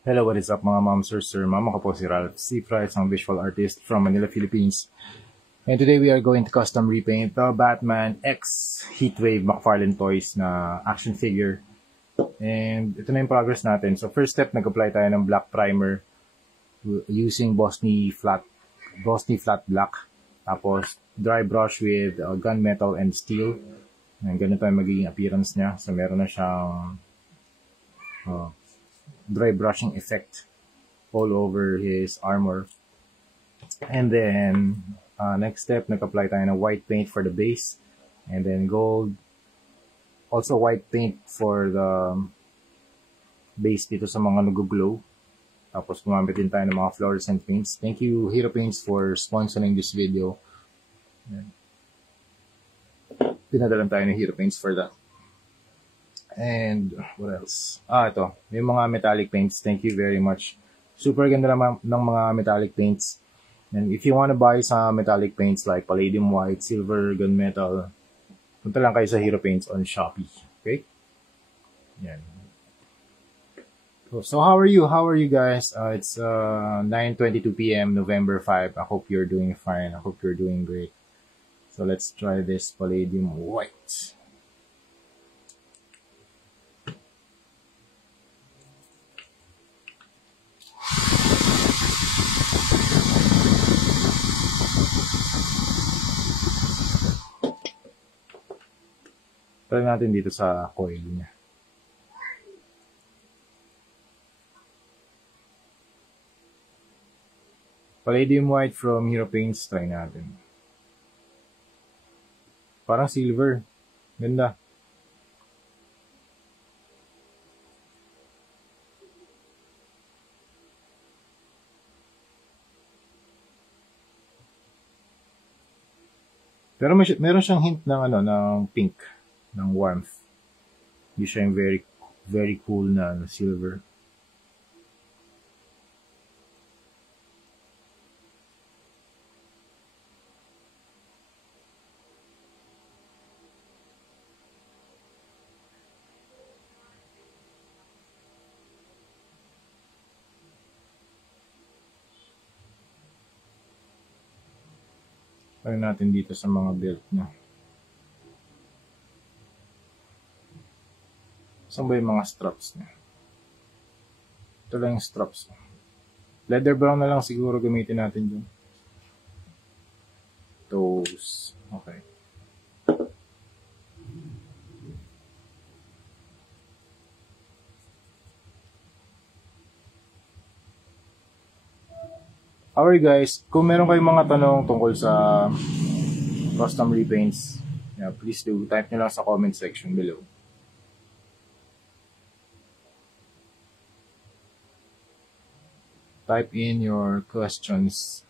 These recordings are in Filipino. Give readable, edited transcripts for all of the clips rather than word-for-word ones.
Hello, what is up mga ma'am, sir, ma'am. Ako po si Ralph Cifra, isang visual artist from Manila, Philippines. And today we are going to custom repaint the Batman X Heatwave McFarlane Toys na action figure. And ito na yung progress natin. So first step, nag-apply tayo ng black primer using Bosny Flat Black. Tapos dry brush with gunmetal and steel. And ganito yung magiging appearance niya. So meron na siyang dry brushing effect all over his armor. And then next step, nag-apply tayo ng white paint for the base, and then gold, also white paint for the base dito sa mga nag-glow. Tapos gumamit din tayo ng mga fluorescent paints. Thank you Hero Paints for sponsoring this video. Pinadalan tayo ng Hero Paints for that. And what else? Ito. Yung mga metallic paints. Thank you very much. Super ganda naman ng mga metallic paints. And if you want to buy some metallic paints like palladium white, silver, gunmetal, punta lang kayo sa Hero Paints on Shopee. Okay? Yan. So how are you? How are you guys? It's 9:22 p.m. November 5. I hope you're doing fine. I hope you're doing great. So let's try this palladium white. Try natin dito sa coil niya. Palladium white from Hero Paints, try natin. Parang silver. Ganda. Pero meron siyang hint ng ng pink, ng warmth. Hindi siya yung very cool na silver. Try natin dito sa mga belt niya. Saan ba yung mga straps niya? Ito lang yung straps. Leather brown na lang siguro gamitin natin dyan. Those. Okay. How are you guys? Kung meron kayong mga tanong tungkol sa custom repaints, please do type nyo lang sa comment section below. Type in your questions.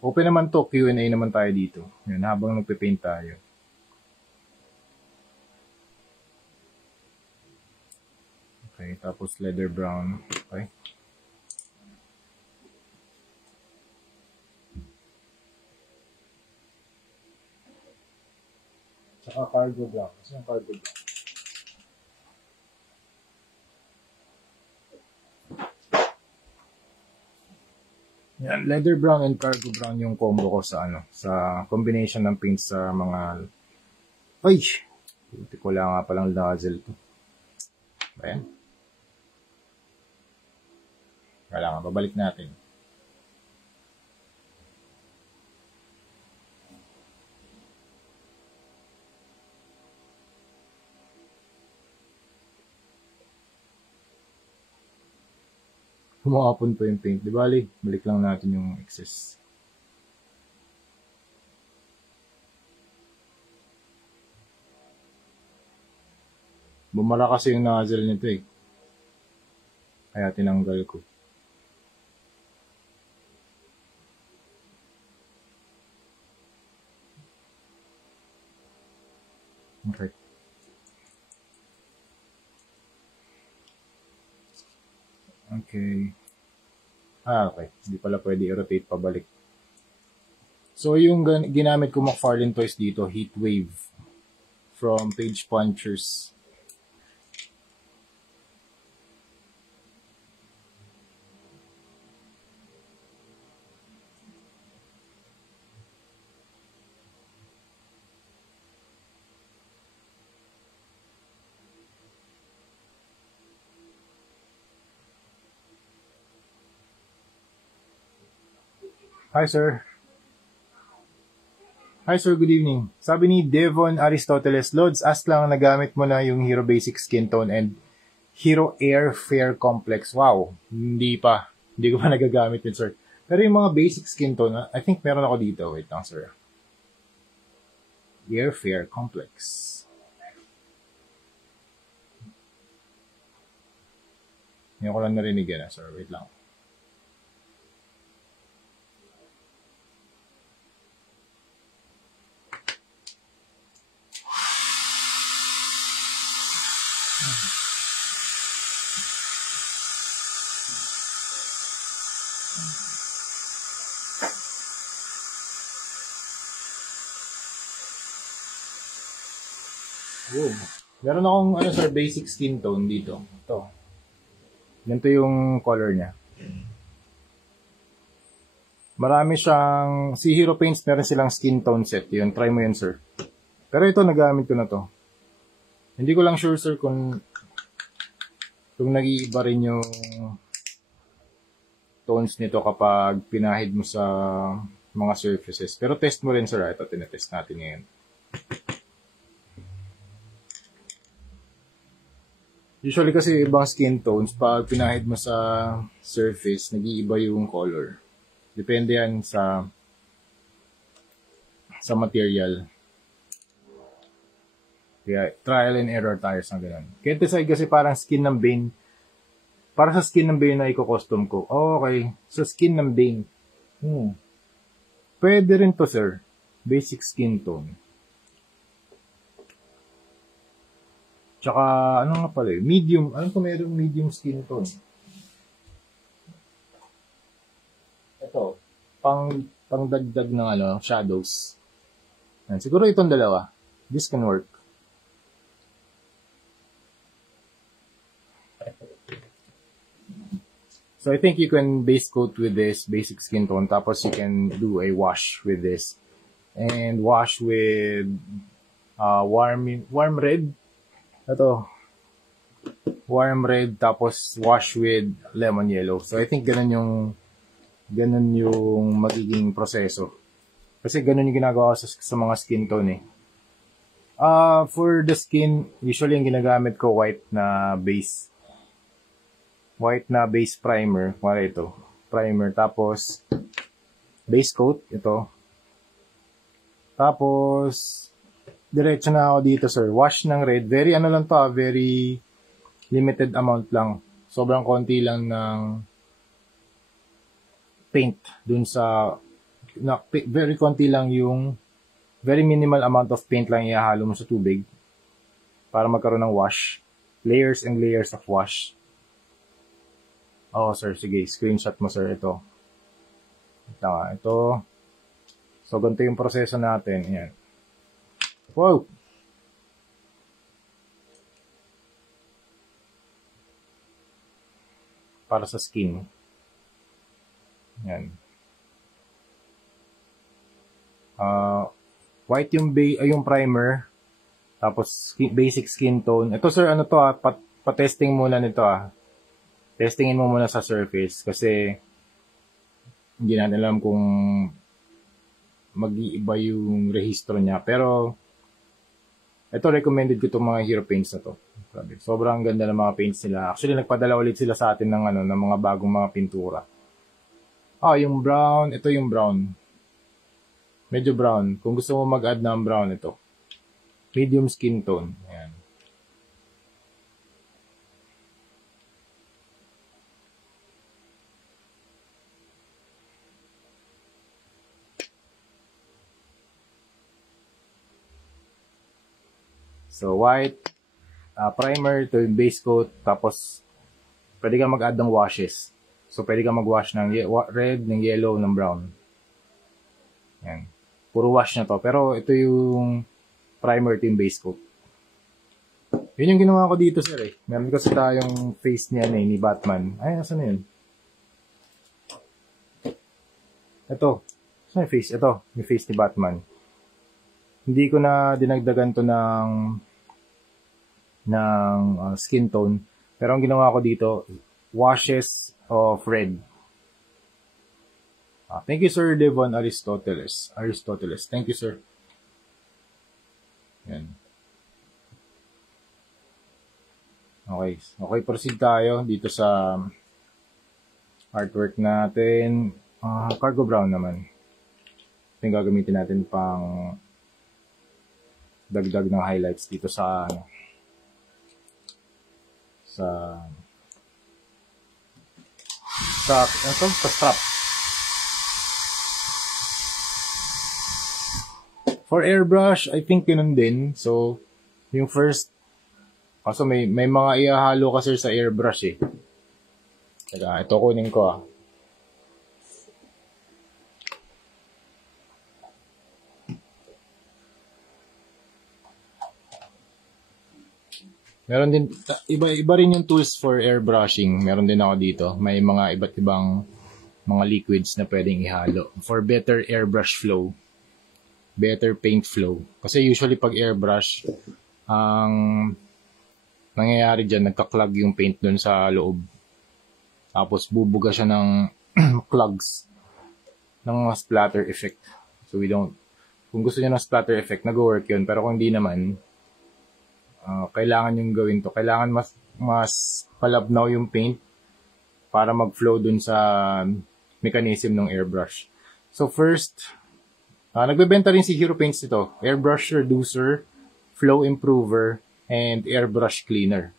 Open naman to, Q&A naman tayo dito. Yan, habang nagpe-paint tayo. Okay, tapos leather brown. Okay. Saka cargo black. Kasi yung cargo black. Yan, leather brown and cargo brown yung combo ko sa sa combination ng paint sa mga hindi ko lang nga palang nozzle to. Ayan. Kailangan babalik natin. Humahapon pa yung paint. Di bali, balik lang natin yung excess. Bumara kasi yung nozzle nito eh. Kaya tinanggal ko. Okay. Okay. Okay. Hindi pala pwede i-rotate pabalik. So, yung ginamit ko McFarlane Toys dito, Heatwave from Page Punchers. Hi, sir. Hi, sir. Good evening. Sabi ni Devon Aristoteles, Lods, ask lang nagamit mo na yung Hero Basic Skin Tone and Hero Air Fair Complex. Wow. Hindi pa. Hindi ko pa nagagamit yun, sir. Pero yung mga basic skin tone, I think meron ako dito. Wait lang, sir. Air Fair Complex. Ngayon ko lang narinig yan, sir. Wait lang. Wow. Meron akong sir, basic skin tone dito. Ito. Ganito yung color niya. Marami siyang, si Hero Paints meron silang skin tone set. Yun, try mo yun, sir. Pero ito, nagamit ko na to. Hindi ko lang sure, sir, kung nag-iiba rin yung tones nito kapag pinahid mo sa mga surfaces. Pero test mo rin, sir. Ito, tinetest natin ngayon. Usually kasi ibang skin tones, pag pinahid mo sa surface, nag-iiba yung color. Depende yan sa material. Kaya trial and error tayo sa ganun. Kaya decide kasi parang skin ng Bane. Para sa skin ng Bane na i-custom ko. Oh, okay. Sa skin ng Bane. Pwede rin to, sir. Basic skin tone. Tsaka, ano nga pala eh, medium, ano kung mayroong medium skin tone? Ito, pangdagdag ng shadows. Yan. Siguro itong dalawa. This can work. So I think you can base coat with this basic skin tone, tapos you can do a wash with this. And wash with warm red. Ito, warm red, tapos wash with lemon yellow. So I think ganun yung magiging proseso. Kasi ganun yung ginagawa ko sa mga skin tone eh. For the skin, usually yung ginagamit ko white na base primer. Wala ito, primer, tapos base coat, ito. Tapos diretso na ako dito, sir. Wash ng red. Very lang to, very limited amount lang. Sobrang konti lang ng paint dun sa, very konti lang yung, very minimal amount of paint lang ihahalo mo sa tubig para magkaroon ng wash. Layers and layers of wash. Oh, sir, sige. Screenshot mo, sir, ito. Ito. So, ganito yung proseso natin. Ayan. Wow! Para sa skin. Yan. White yung primer. Tapos basic skin tone. Ito, sir, ano to pa-testing muna nito Testingin mo muna sa surface kasi hindi natin alam kung mag-iiba yung rehistro niya. Pero ito, recommended ko itong mga Hero Paints na to. Grabe. Sobrang ganda ng mga paints nila. Actually, nagpadala ulit sila sa atin ng mga bagong mga pintura. Yung brown. Ito yung brown. Medyo brown. Kung gusto mo mag-add ng brown, ito. Medium skin tone. Ayan. So, white, primer, to yung base coat, tapos pwede ka mag-add ng washes. So, pwede ka mag-wash ng red, ng yellow, ng brown. Yan. Puro wash na to. Pero ito yung primer, to yung base coat. Yun yung ginawa ko dito, sir eh. Meron kasi tayong face niya ni Batman. Ay, nasa na yun? Ito. Saan yung face? Ito, yung face ni Batman. Hindi ko na dinagdagan to ng skin tone. Pero ang ginawa ko dito, washes of red. Thank you, Sir Devon Aristoteles. Thank you, sir. Yan. Okay. Okay, proceed tayo dito sa artwork natin. Cargo brown naman. Ito yung gagamitin natin pang dagdag ng highlights dito sa strap. For airbrush, I think ganun din. So, yung first, kaso may mga ihahalo kasi sa airbrush eh. Teka, ito kunin ko Meron din, iba rin yung tools for airbrushing. Meron din ako dito. May mga iba't ibang mga liquids na pwedeng ihalo for better airbrush flow. Better paint flow. Kasi usually pag airbrush, ang nangyayari dyan, nagka-clog yung paint dun sa loob. Tapos bubuga siya ng clogs ng splatter effect. So kung gusto niyo ng splatter effect, nag-work yun. Pero kung hindi naman, kailangan yung gawin to. Kailangan mas palabnaw yung paint para mag-flow dun sa mechanism ng airbrush. So first, nagbebenta rin si Hero Paints ito. Airbrush Reducer, Flow Improver, and Airbrush Cleaner.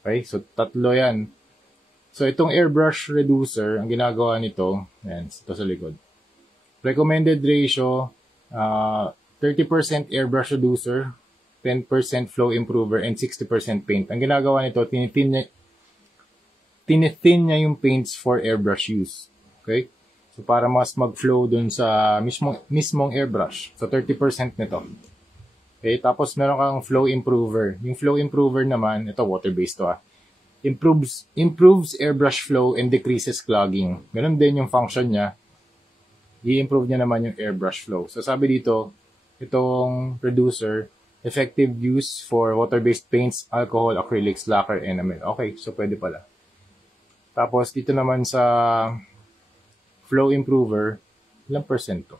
Okay, so tatlo yan. So itong Airbrush Reducer, ang ginagawa nito, yan, ito sa likod. Recommended ratio, 30% Airbrush Reducer, 10% Flow Improver, and 60% paint. Ang ginagawa nito, tinithin niya yung paints for airbrush use. Okay? So, para mas mag-flow dun sa mismong airbrush. So, 30% nito. Okay? Tapos, meron kang Flow Improver. Yung Flow Improver naman, ito, water-based to improves airbrush flow and decreases clogging. Meron din yung function niya. I-improve niya naman yung airbrush flow. So, sabi dito, itong reducer, effective use for water-based paints, alcohol, acrylics, lacquer, enamel. Okay, so pwede pala. Tapos, dito naman sa Flow Improver, ilang percent to?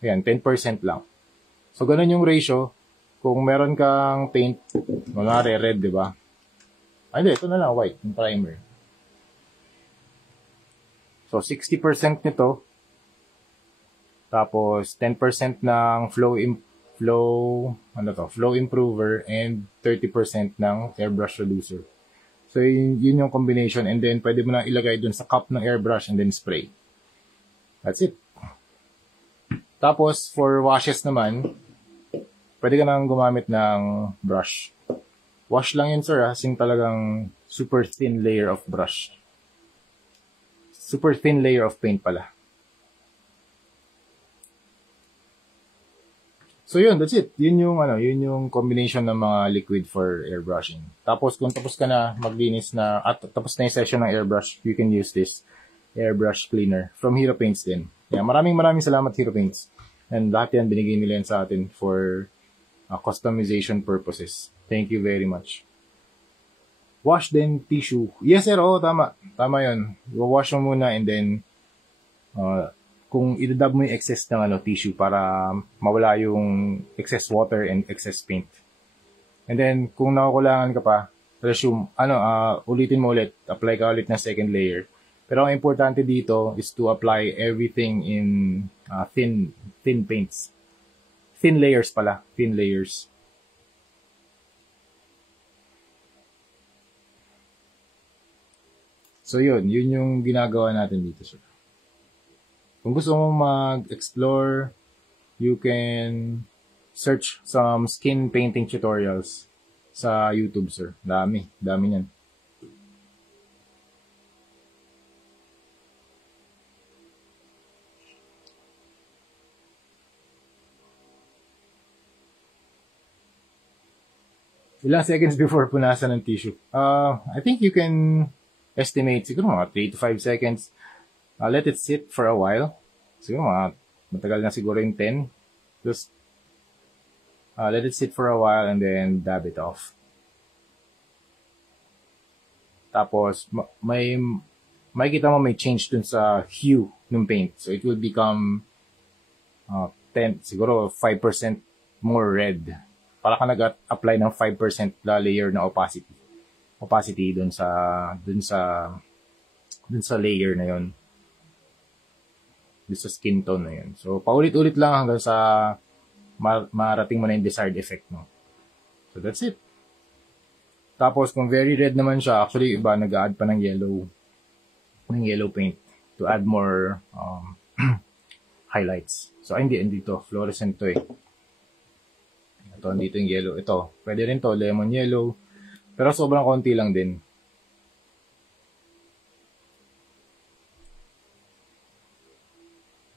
Ayan, 10% lang. So, ganun yung ratio. Kung meron kang paint, mga red, di ba? Ay, ito na lang, white, yung primer. So, 60% nito. Tapos, 10% ng Flow Improver, and 30% ng Airbrush Reducer. So, yun yung combination. And then, pwede mo na ilagay dun sa cup ng airbrush and then spray. That's it. Tapos, for washes naman, pwede ka nang gumamit ng brush. Wash lang yun, sir, Sing talagang super thin layer of brush. Super thin layer of paint pala. So yun, that's it. Yun yung combination ng mga liquid for airbrushing. Tapos kung tapos ka na maglinis na at tapos na yung session ng airbrush, you can use this airbrush cleaner from Hero Paints din. Yeah, maraming salamat Hero Paints. And lahat yan binigay nila yan sa atin for customization purposes. Thank you very much. Wash then tissue. Yes sir, tama. Tama yun. Wash mo muna and then kung idadab mo yung excess ng tissue para mawala yung excess water and excess paint. And then, kung nakukulangan ka pa, resume, ulitin mo ulit, apply ka ulit ng second layer. Pero ang importante dito is to apply everything in thin paints. Thin layers pala, thin layers. So yun yung ginagawa natin dito, sir. Kung gusto mo mag-explore, you can search some skin painting tutorials sa YouTube, sir. Dami niyan. Ilang seconds before punasan ng tissue? I think you can estimate siguro mga 3 to 5 seconds. Let it sit for a while. Siguro matagal na siguro yung 10. Just let it sit for a while and then dab it off. Tapos, may makikita mo may change dun sa hue ng paint. So, it will become 10, siguro 5% more red. Para ka nag-apply ng 5% na layer na opacity. Opacity dun sa layer na yon, dun sa skin tone na yun. So, paulit-ulit lang hanggang sa marating mo na yung desired effect, no? So, that's it. Tapos, kung very red naman siya, actually, iba, nag-add pa ng yellow paint to add more highlights. So, hindi to. Fluorescent to eh. Ito, dito yung yellow. Ito, pwede rin to, lemon yellow. Pero sobrang konti lang din.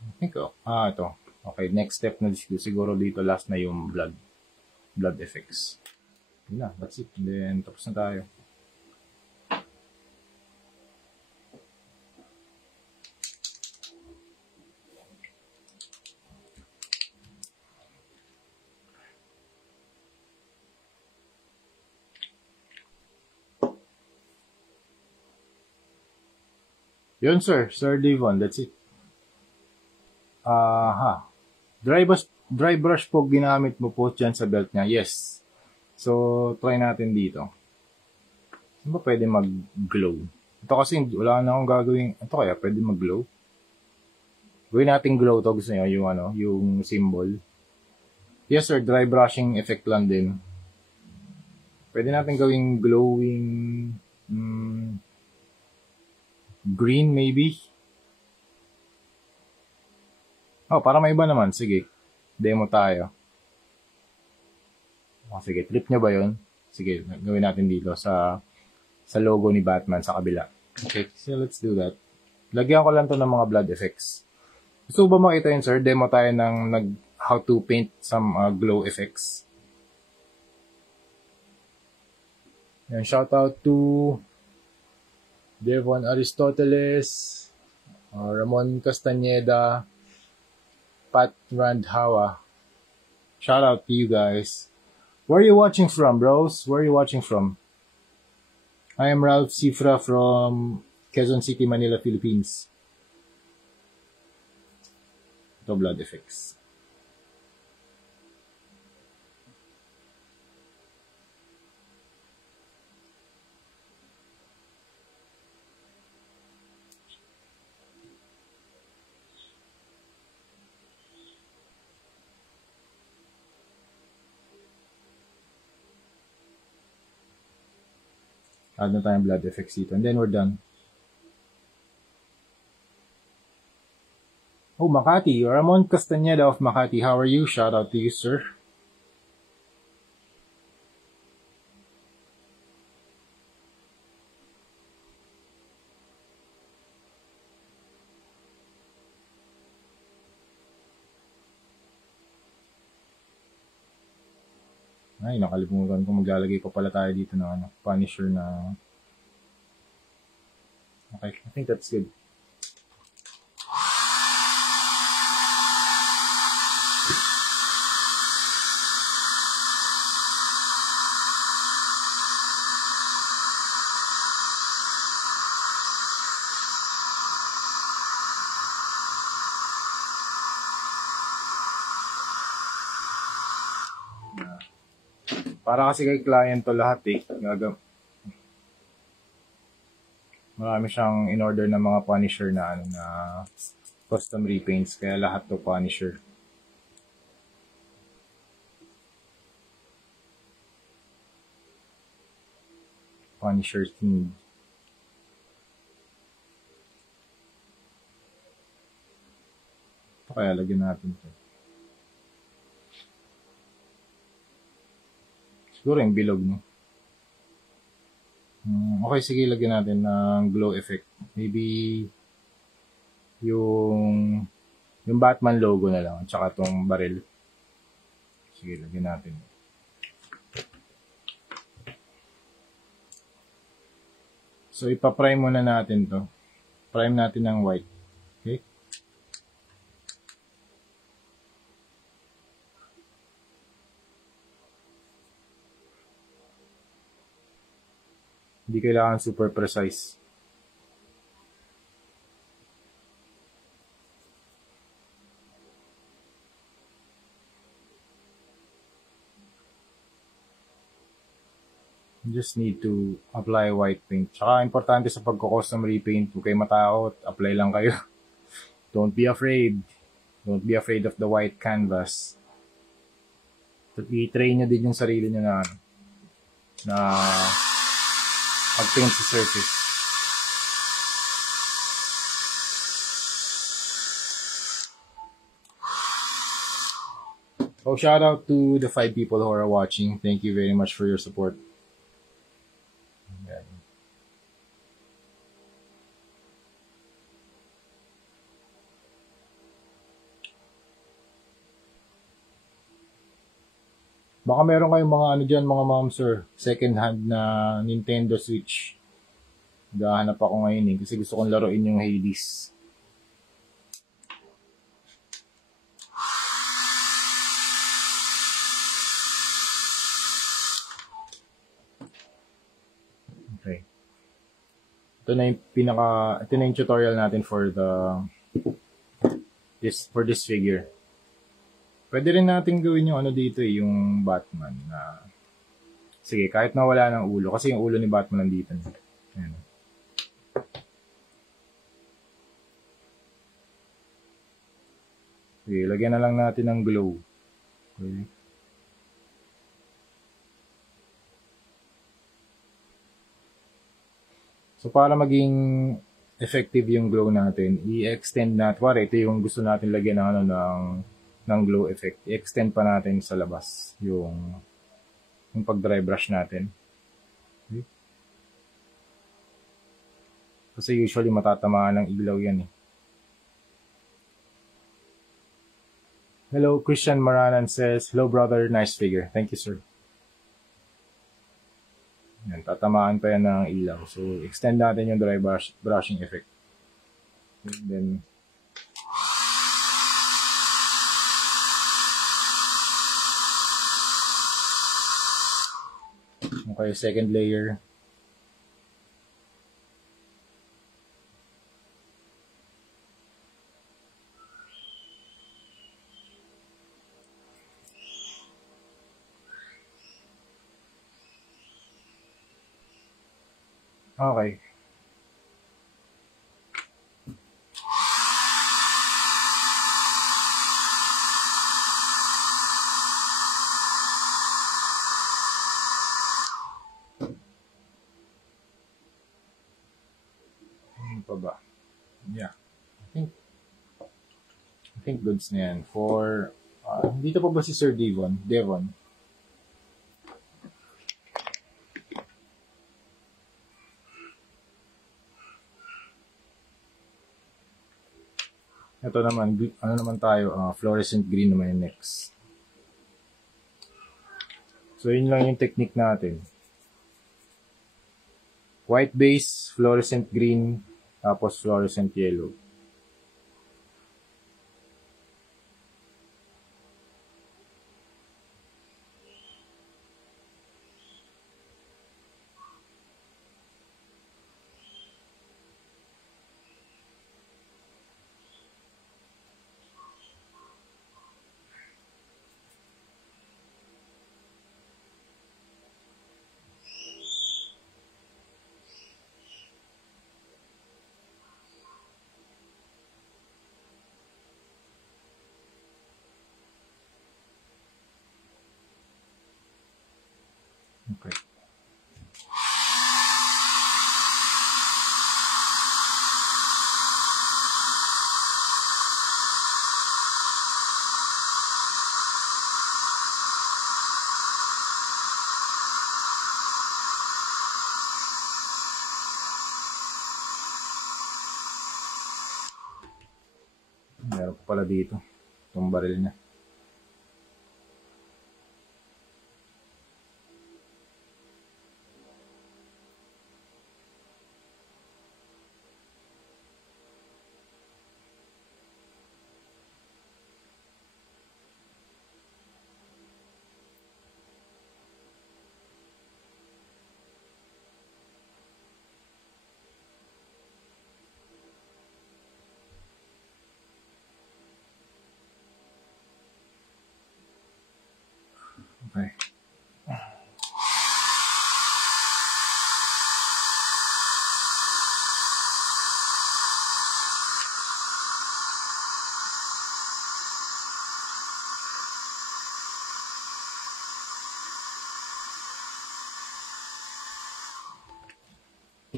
I think, ito. Okay, next step na siguro dito, last na yung blood effects. Yun na, that's it. And then, tapos na tayo. Yun, sir. Sir Devon, that's it. Dry brush po ginamit mo po dyan sa belt niya. Yes. So, try natin dito. Ano ba pwede mag-glow? Ito kasi wala na akong gagawin. Ito kaya pwede mag-glow? Gawin natin glow to. Gusto nyo yung symbol. Yes, sir. Dry brushing effect lang din. Pwede natin gawing glowing green maybe. Oh, para may iba naman. Sige. Demo tayo. Oh, sige. Trip nyo ba yun? Sige. Gawin natin dito sa logo ni Batman sa kabila. Okay. So, let's do that. Lagyan ko lang to ng mga blood effects. Gusto ba makita yun, sir? Demo tayo ng how to paint some glow effects. Yan. Shout out to Devon Aristoteles, Ramon Castañeda, Pat Randhawa. Shout out to you guys. Where are you watching from, bros? Where are you watching from? I am Ralph Cifra from Quezon City, Manila, Philippines. Ito, blood effects. Add na tayong blood effects dito. And then we're done. Oh, Makati. Ramon Castañeda of Makati. How are you? Shout out to you, sir. Ay, nakalimutan ko. Maglalagay pa pala tayo dito ng Punisher na... Okay, I think that's good. Para kasi kay client to lahat eh. Marami siyang in-order ng mga Punisher na custom repaints. Kaya lahat to Punisher. Punisher themed. Ito kaya lagyan natin to. Siguro yung bilog, no? Okay, sige, lagyan natin ng glow effect. Maybe yung Batman logo na lang, at saka tong barrel. Sige, lagyan natin. So, ipa-prime muna natin to. Prime natin ng white. Okay? Hindi kailangan super precise. You just need to apply white paint. Tsaka importante sa pagko-custom repaint, huwag kayo matakot, apply lang kayo. Don't be afraid. Don't be afraid of the white canvas. I-train nyo din yung sarili nyo na pag-paint sa surface. So shout out to the 5 people who are watching. Thank you very much for your support. Ayan. Baka meron kayong mga ano dyan, mga ma'am sir, second hand na Nintendo Switch. Gahanap ako ngayon kasi gusto kong laruin yung Hades. Okay. Ito na yung tutorial natin for this figure. Pwede rin natin gawin yung ano dito yung Batman na sige, kahit nawala ng ulo kasi yung ulo ni Batman nandito. Ayan. Sige, lagyan na lang natin ng glow. Okay. So para maging effective yung glow natin, i-extend natin. Kuwari, ito yung gusto natin lagyan ng glow effect. I-extend pa natin sa labas yung pag-dry brush natin. Okay. Kasi usually matatamaan ng ilaw yan eh. Hello, Christian Maranan says, hello brother, nice figure. Thank you sir. Yan, tatamaan pa yan ng ilaw. So, extend natin yung dry brushing effect. And then, okay, second layer. Okay. Ano pa ba? Yeah. I think goods na yan. For, dito pa ba si Sir Devon? Ito naman, ano naman tayo, fluorescent green naman yung next. So, yun lang yung technique natin. White base, fluorescent green, tapos fluorescent yellow. Okay. Meron pa pala dito. Itong baril niya.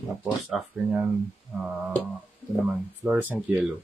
Tapos after nyan, ito naman, fluorescent yellow.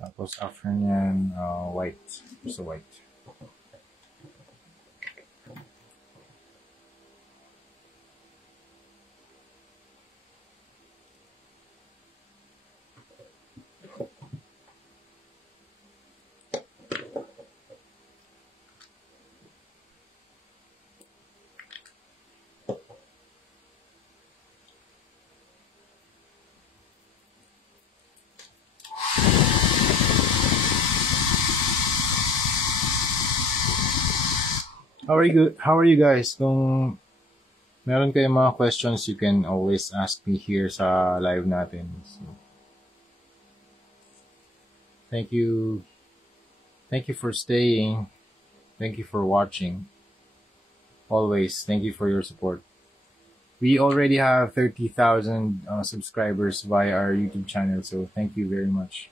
Tapos after nyan, white. So white. How are you guys? Kung meron kayong mga questions, you can always ask me here sa live natin. So, thank you. Thank you for staying. Thank you for watching. Always, thank you for your support. We already have 30,000 subscribers via our YouTube channel, so thank you very much.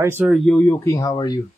Hi, Sir Yo-Yo King. How are you?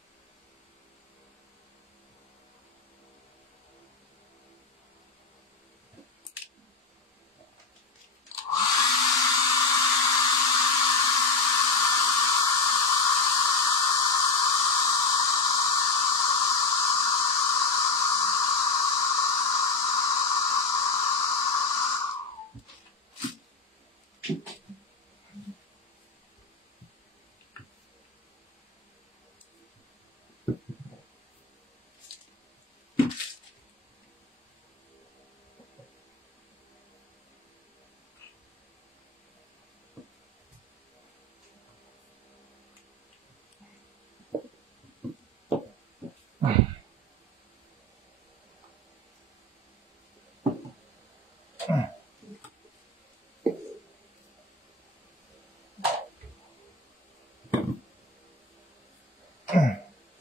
Okay.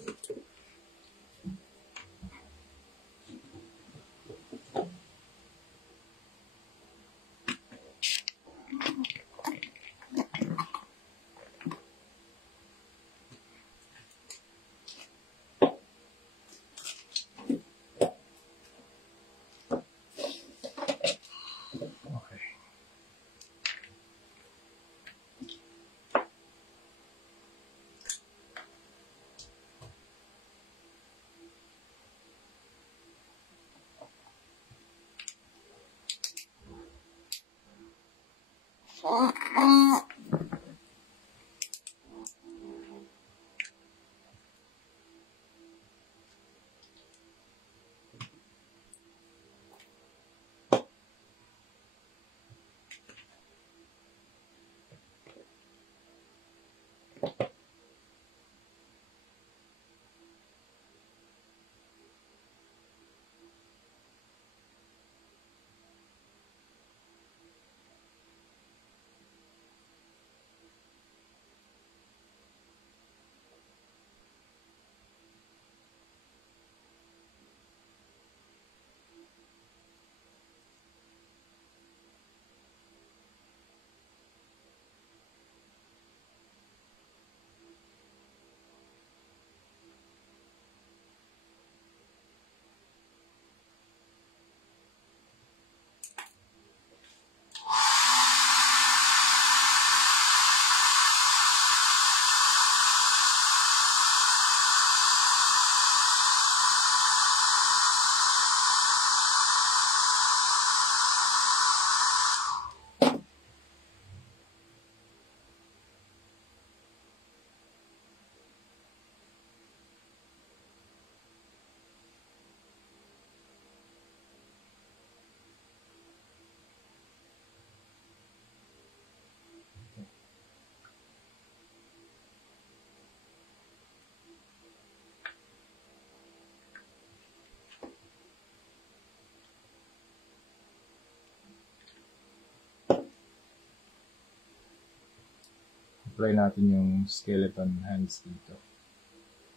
Apply natin yung skeleton hands dito.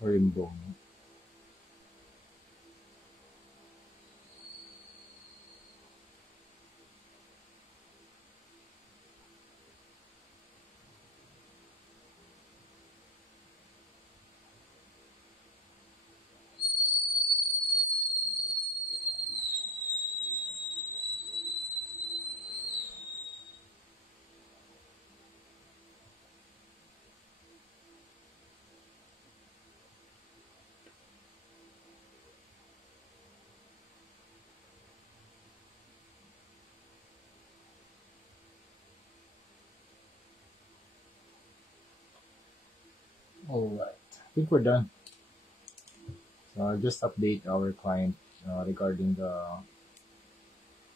Or yung bone. Alright. I think we're done. So I'll just update our client regarding the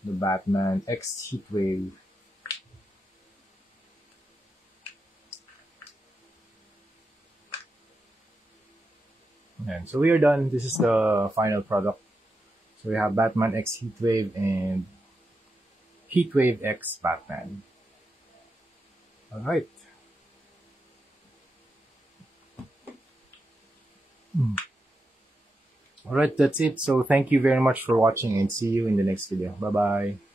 Batman X Heatwave. And so we are done. This is the final product. So we have Batman X Heatwave and Heatwave X Batman. Alright. Alright, that's it. So thank you very much for watching and see you in the next video. Bye bye.